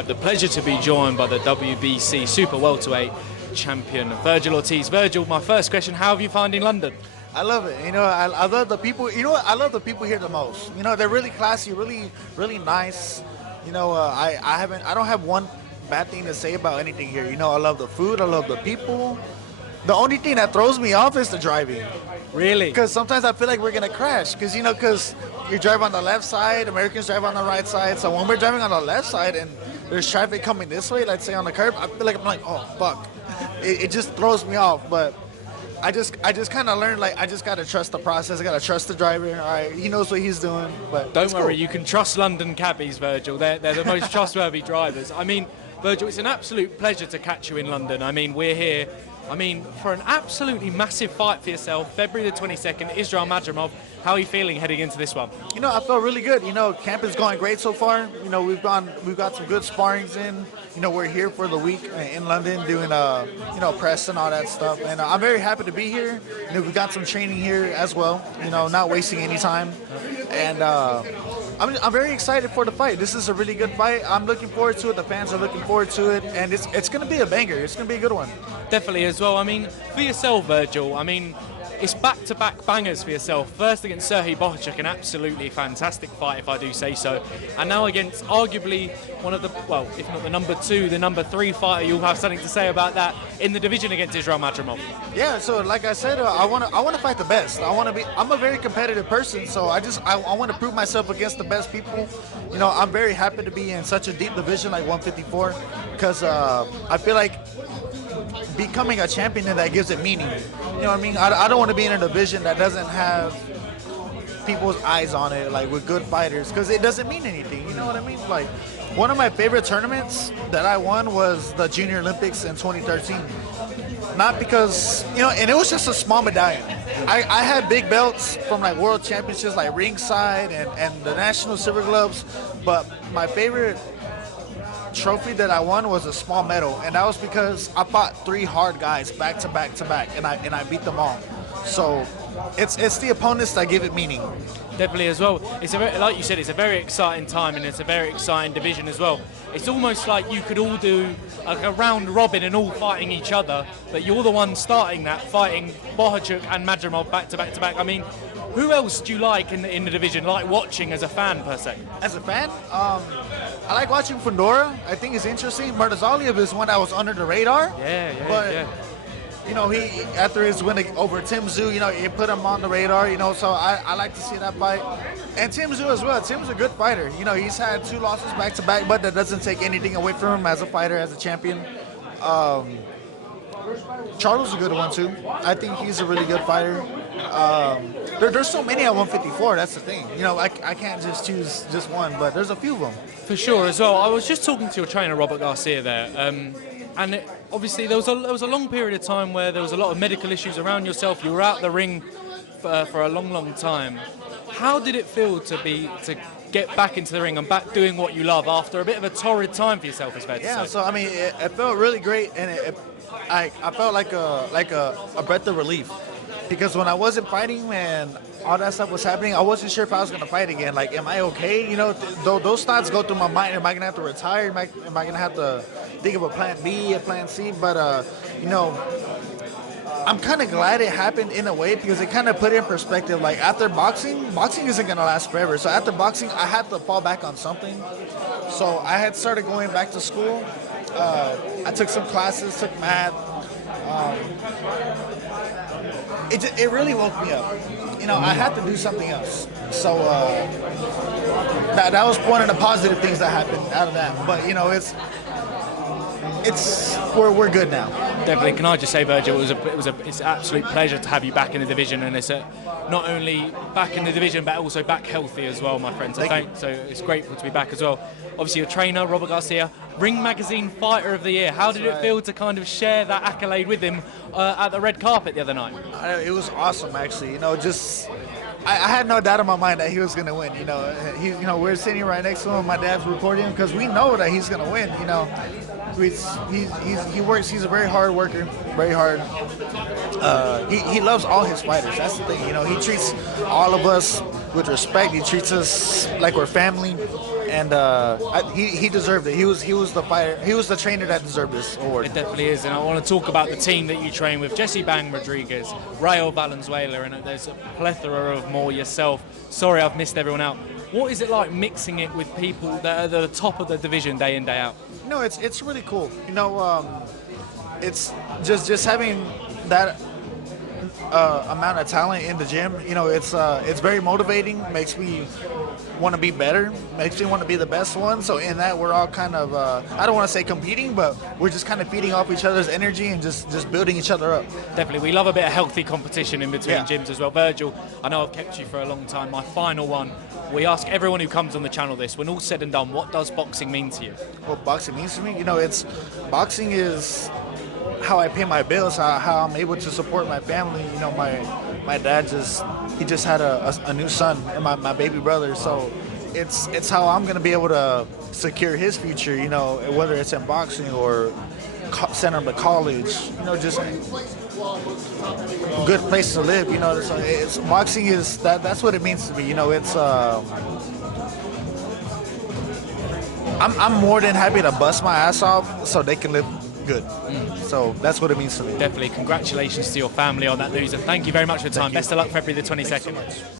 have the pleasure to be joined by the WBC Super Welterweight champion, Vergil Ortiz. Vergil, my first question, how have you found in London? I love it. I love the people. You know what? I love the people here the most. They're really classy, really nice. I don't have one bad thing to say about anything here. I love the food. I love the people. The only thing that throws me off is the driving. Really? Because sometimes I feel like we're gonna crash. Because you drive on the left side, Americans drive on the right side. So when we're driving on the left side and there's traffic coming this way, let's say on the curb, I feel like I'm like, oh fuck. It just throws me off. But I just kind of learned, like, I just gotta trust the process. I gotta trust the driver. All right, he knows what he's doing. But don't worry, you can trust London cabbies, Vergil. They're the most trustworthy drivers. I mean, Vergil, it's an absolute pleasure to catch you in London. I mean, we're here. For an absolutely massive fight for yourself, February the 22nd, Israil Madrimov. How are you feeling heading into this one? I feel really good. Camp is going great so far. We've got some good sparrings in. We're here for the week in London doing press and all that stuff. And I'm very happy to be here. We've got some training here as well. Not wasting any time. And I'm very excited for the fight. This is a really good fight. I'm looking forward to it. The fans are looking forward to it, and it's going to be a banger. It's going to be a good one. Definitely as well. For yourself, Vergil, it's back-to-back bangers for yourself. First against Serhiy Bohachuk, an absolutely fantastic fight, if I do say so. And now against arguably one of the, well, if not the number 2, the number 3 fighter. You'll have something to say about that in the division against Israil Madrimov. Yeah, so like I said, I want to fight the best. I'm a very competitive person, so I want to prove myself against the best people. I'm very happy to be in such a deep division like 154 because I feel like becoming a champion and that gives it meaning. You know what I mean? I don't want to be in a division that doesn't have people's eyes on it, like with good fighters, because it doesn't mean anything. You know what I mean? Like, one of my favorite tournaments that I won was the Junior Olympics in 2013. Not because, and it was just a small medallion. I had big belts from like world championships like ringside and the national silver gloves, but my favorite trophy that I won was a small medal, and that was because I fought 3 hard guys back to back to back, and I beat them all. So it's the opponents that give it meaning. Definitely as well. It's like you said, it's a very exciting time, and it's a very exciting division as well. It's almost like you could all do like a round robin and all fighting each other, but you're the one starting that, fighting Bohachuk and Madrimov back to back to back. Who else do you like in the division, like watching as a fan per se? As a fan, I like watching Fundora. I think it's interesting. Murtazaliev is one that was under the radar. Yeah. He after his win over Tim Tszyu, it put him on the radar. So I like to see that fight. And Tim Tszyu as well. Tim's a good fighter. He's had 2 losses back to back, but that doesn't take anything away from him as a fighter, as a champion. Charles is a good one too. I think he's a really good fighter. There's so many at 154. That's the thing. I can't just choose just one, but there's a few of them. For sure as well. I was just talking to your trainer, Robert Garcia, there, and obviously there was a long period of time where there was a lot of medical issues around yourself. You were out the ring for a long time. How did it feel to get back into the ring and back doing what you love after a bit of a torrid time for yourself, as fair to say? Yeah, so it felt really great, and I felt like a breath of relief. Because when I wasn't fighting and all that stuff was happening, I wasn't sure if I was going to fight again. Like, am I okay? Those thoughts go through my mind. Am I going to have to retire? Am I going to have to think of a plan B, a plan C? But, I'm kind of glad it happened in a way because it kind of put it in perspective. Like, after boxing isn't going to last forever. So after boxing, I had to fall back on something. So I had started going back to school. I took some classes, took math. It really woke me up. I had to do something else. So that was one of the positive things that happened out of that. But we're good now. Definitely. Can I just say, Vergil, it's an absolute pleasure to have you back in the division, and it's not only back in the division but also back healthy as well, my friend. So it's grateful to be back as well. Obviously, your trainer, Robert Garcia, Ring Magazine Fighter of the Year. How did it feel to kind of share that accolade with him at the red carpet the other night? It was awesome, actually. I had no doubt in my mind that he was going to win. We're sitting right next to him. My dad's reporting him because we know that he's going to win. He works. He's a very hard worker. Very hard. He loves all his fighters. That's the thing. He treats all of us with respect. He treats us like we're family. and he deserved it. He was the fighter. He was the trainer that deserved this award. It definitely is, and I want to talk about the team that you train with: Jesse Bang Rodriguez, Rayo Valenzuela, and there's a plethora of more. Yourself. Sorry, I've missed everyone out. What is it like mixing it with people that are the top of the division day in, day out? No, it's really cool. It's just having that amount of talent in the gym. It's very motivating. Makes me want to be better. Makes me want to be the best one. So in that, we're all kind of I don't want to say competing, but we're just kind of feeding off each other's energy and just building each other up. Definitely, we love a bit of healthy competition in between Yeah. gyms as well. Virgil, I know I've kept you for a long time. My final one. We ask everyone who comes on the channel this: when all's said and done, what does boxing mean to you? What boxing means to me, it's boxing is how I pay my bills, how I'm able to support my family. My dad just had a new son and my baby brother, so it's how I'm gonna be able to secure his future. Whether it's in boxing or send him to college. Just a good place to live. So it's boxing is that's what it means to me. It's I'm more than happy to bust my ass off so they can live good. So that's what it means to me. Definitely. Congratulations to your family on that news, and thank you very much for your time. Best of luck February the 22nd.